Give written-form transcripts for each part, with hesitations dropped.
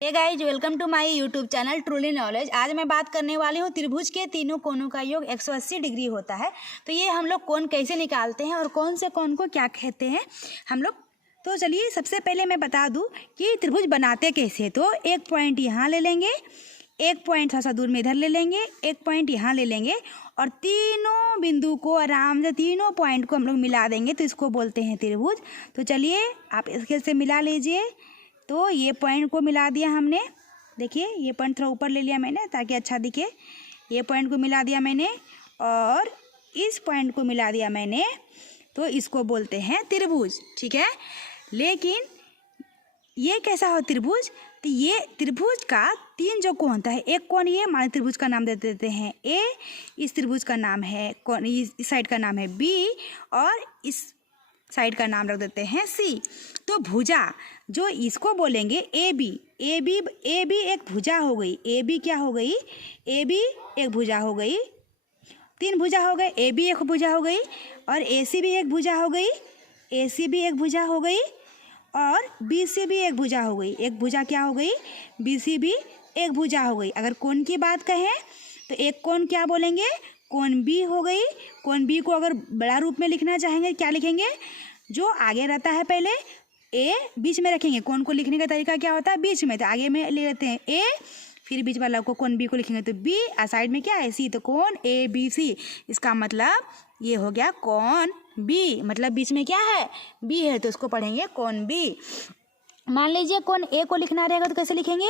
Hey guys, welcome to my YouTube channel truly knowledge. आज मैं बात करने वाली हूँ त्रिभुज के तीनों कोनों का योग 180 डिग्री होता है। तो ये हम लोग कोण कैसे निकालते हैं और कौन से कोण को क्या कहते हैं हम लोग। तो चलिए सबसे पहले मैं बता दूँ कि त्रिभुज बनाते कैसे। तो एक पॉइंट यहाँ ले लेंगे, एक पॉइंट थोड़ा सा दूर में इधर ले लेंगे, एक पॉइंट यहाँ ले लेंगे और तीनों बिंदु को आराम से तीनों पॉइंट को हम लोग मिला देंगे, तो इसको बोलते हैं त्रिभुज। तो चलिए आप इसके से मिला लीजिए। तो ये पॉइंट को मिला दिया हमने, देखिए ये पॉइंट थोड़ा ऊपर ले लिया मैंने ताकि अच्छा दिखे। ये पॉइंट को मिला दिया मैंने और इस पॉइंट को मिला दिया मैंने, तो इसको बोलते हैं त्रिभुज, ठीक है। लेकिन ये कैसा हो त्रिभुज, तो ये त्रिभुज का तीन जो कोण होता है, एक कोण ये मान त्रिभुज का नाम दे देते हैं ए, इस त्रिभुज का नाम है कोण, इस साइड का नाम है बी और इस साइड का नाम रख देते हैं सी। तो भुजा जो इसको बोलेंगे ए बी, ए बी एक भुजा हो गई। ए बी क्या हो गई, ए बी एक भुजा हो गई, तीन भुजा हो गए। ए बी एक भुजा हो गई और ए सी भी एक भुजा हो गई, ए सी भी एक भुजा हो गई और बी सी भी एक भुजा हो गई। एक भुजा क्या हो गई, बी सी भी एक भुजा हो गई। अगर कोण की बात कहें तो एक कोण क्या बोलेंगे, कोण बी हो गई। कोण बी को अगर बड़ा रूप में लिखना चाहेंगे क्या लिखेंगे, जो आगे रहता है पहले ए बीच में रखेंगे। कोण को लिखने का तरीका क्या होता है, बीच में, तो आगे में ले लेते हैं ए, फिर बीच वाला को कोण बी को लिखेंगे तो बी, और साइड में क्या है सी, तो कोण ए बी सी। इसका मतलब ये हो गया कोण बी, मतलब बीच में क्या है बी है, तो उसको पढ़ेंगे कोण बी। मान लीजिए कोण ए को लिखना रहेगा तो कैसे लिखेंगे,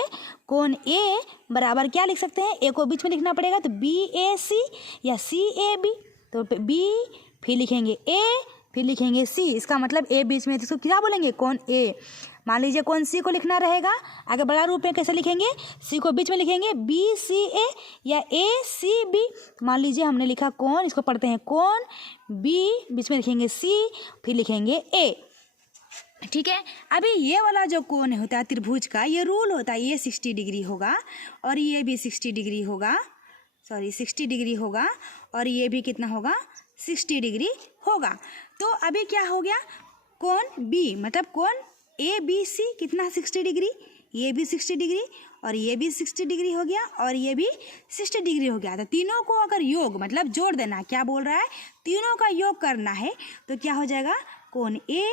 कोण ए बराबर क्या लिख सकते हैं, ए को बीच में लिखना पड़ेगा तो बी ए सी या सी ए बी, तो बी फिर लिखेंगे ए फिर लिखेंगे सी। इसका मतलब ए बीच में, इसको क्या बोलेंगे कोण ए। मान लीजिए कोण सी को लिखना रहेगा, आगे बड़ा रूप में कैसे लिखेंगे, सी को बीच में लिखेंगे बी सी ए या ए सी बी। मान लीजिए हमने लिखा कोण, इसको पढ़ते हैं कोण बी, बीच में लिखेंगे सी फिर लिखेंगे ए, ठीक है। अभी ये वाला जो कोण होता है त्रिभुज का, ये रूल होता है, ये 60 डिग्री होगा और ये भी 60 डिग्री होगा, 60 डिग्री होगा और ये भी कितना होगा 60 डिग्री होगा। तो अभी क्या हो गया, कोण बी मतलब कोण ए बी सी कितना 60 डिग्री, ये भी 60 डिग्री और ये भी 60 डिग्री हो गया और ये भी 60 डिग्री हो गया। तो तीनों को अगर योग मतलब जोड़ देना, क्या बोल रहा है, तीनों का योग करना है, तो क्या हो जाएगा, कोण ए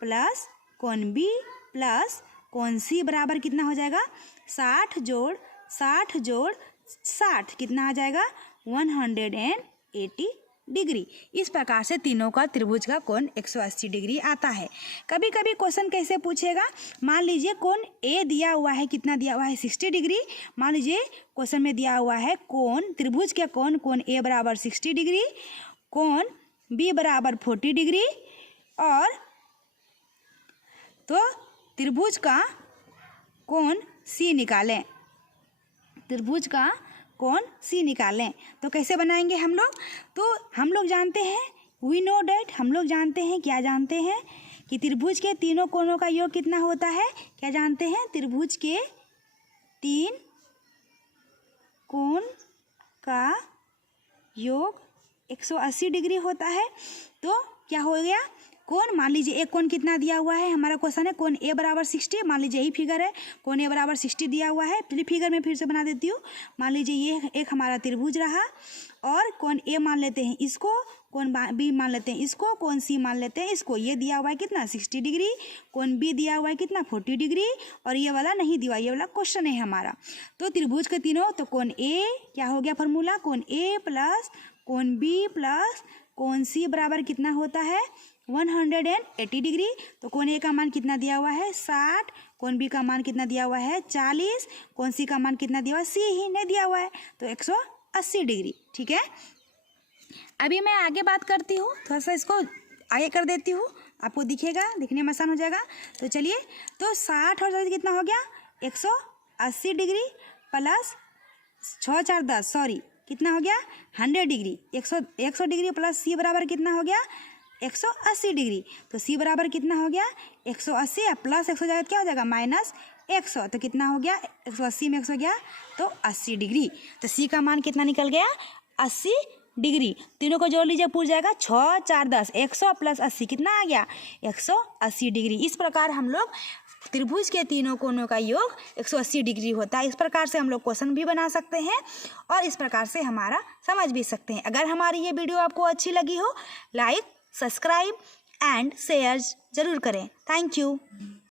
प्लस कोण बी प्लस कोण सी बराबर कितना हो जाएगा 60 जोड़ 60 जोड़ 60 कितना आ जाएगा 180 डिग्री। इस प्रकार से तीनों का त्रिभुज का कोण 180 डिग्री आता है। कभी कभी क्वेश्चन कैसे पूछेगा, मान लीजिए कोण ए दिया हुआ है, कितना दिया हुआ है 60 डिग्री। मान लीजिए क्वेश्चन में दिया हुआ है कोण त्रिभुज के कोण ए बराबर 60 डिग्री, कोण बी बराबर 40 डिग्री और तो त्रिभुज का कोण सी निकालें, त्रिभुज का कोण सी निकालें। तो कैसे बनाएंगे हम लोग, तो हम लोग जानते हैं वी नो डैट, हम लोग जानते हैं, क्या जानते हैं कि त्रिभुज के तीनों कोणों का योग कितना होता है, क्या जानते हैं, त्रिभुज के तीन कोण का योग 180 डिग्री होता है। तो क्या हो गया, कोण मान लीजिए एक कोण कितना दिया हुआ है, हमारा क्वेश्चन है कोण ए बराबर 60, मान लीजिए यही फिगर है, कोण ए बराबर 60 दिया हुआ है। चलिए फिगर में फिर से बना देती हूँ। मान लीजिए ये एक हमारा त्रिभुज रहा और कोण ए मान लेते हैं इसको, कोण बी मान लेते हैं इसको, कोण सी मान लेते हैं इसको। ये दिया हुआ है कितना 60 डिग्री, कोण बी दिया हुआ है कितना 40 डिग्री और ये वाला नहीं दिया, ये वाला क्वेश्चन है हमारा। तो त्रिभुज के तीनों, तो कोण ए क्या हो गया फॉर्मूला, कोण ए प्लस कोण बी प्लस कोण सी बराबर कितना होता है 180 डिग्री। तो कोण ए का मान कितना दिया हुआ है 60, कोण बी का मान कितना दिया हुआ है 40, कोण सी का मान कितना दिया हुआ है, सी ही नहीं दिया हुआ है, तो 180 डिग्री, ठीक है। अभी मैं आगे बात करती हूँ, थोड़ा सा इसको आगे कर देती हूँ, आपको दिखेगा, दिखने में आसान हो जाएगा। तो चलिए, तो 60 और 40 कितना हो गया 180 डिग्री प्लस 6 4 10 कितना हो गया 100 डिग्री, 100 डिग्री प्लस सी बराबर कितना हो गया 180 डिग्री। तो सी बराबर कितना हो गया 180 प्लस 100 जाएगा क्या हो जाएगा माइनस 100, तो कितना हो गया 180 में 100 गया तो 80 डिग्री। तो सी का मान कितना निकल गया 80 डिग्री। तीनों को जोड़ लीजिए, पूछ जाएगा 6 4 10, 100 प्लस 80 कितना आ गया 180 डिग्री। इस प्रकार हम लोग त्रिभुज के तीनों कोनों का योग 180 डिग्री होता है। इस प्रकार से हम लोग क्वेश्चन भी बना सकते हैं और इस प्रकार से हमारा समझ भी सकते हैं। अगर हमारी ये वीडियो आपको अच्छी लगी हो, लाइक, सब्सक्राइब एंड शेयर ज़रूर करें। Thank you.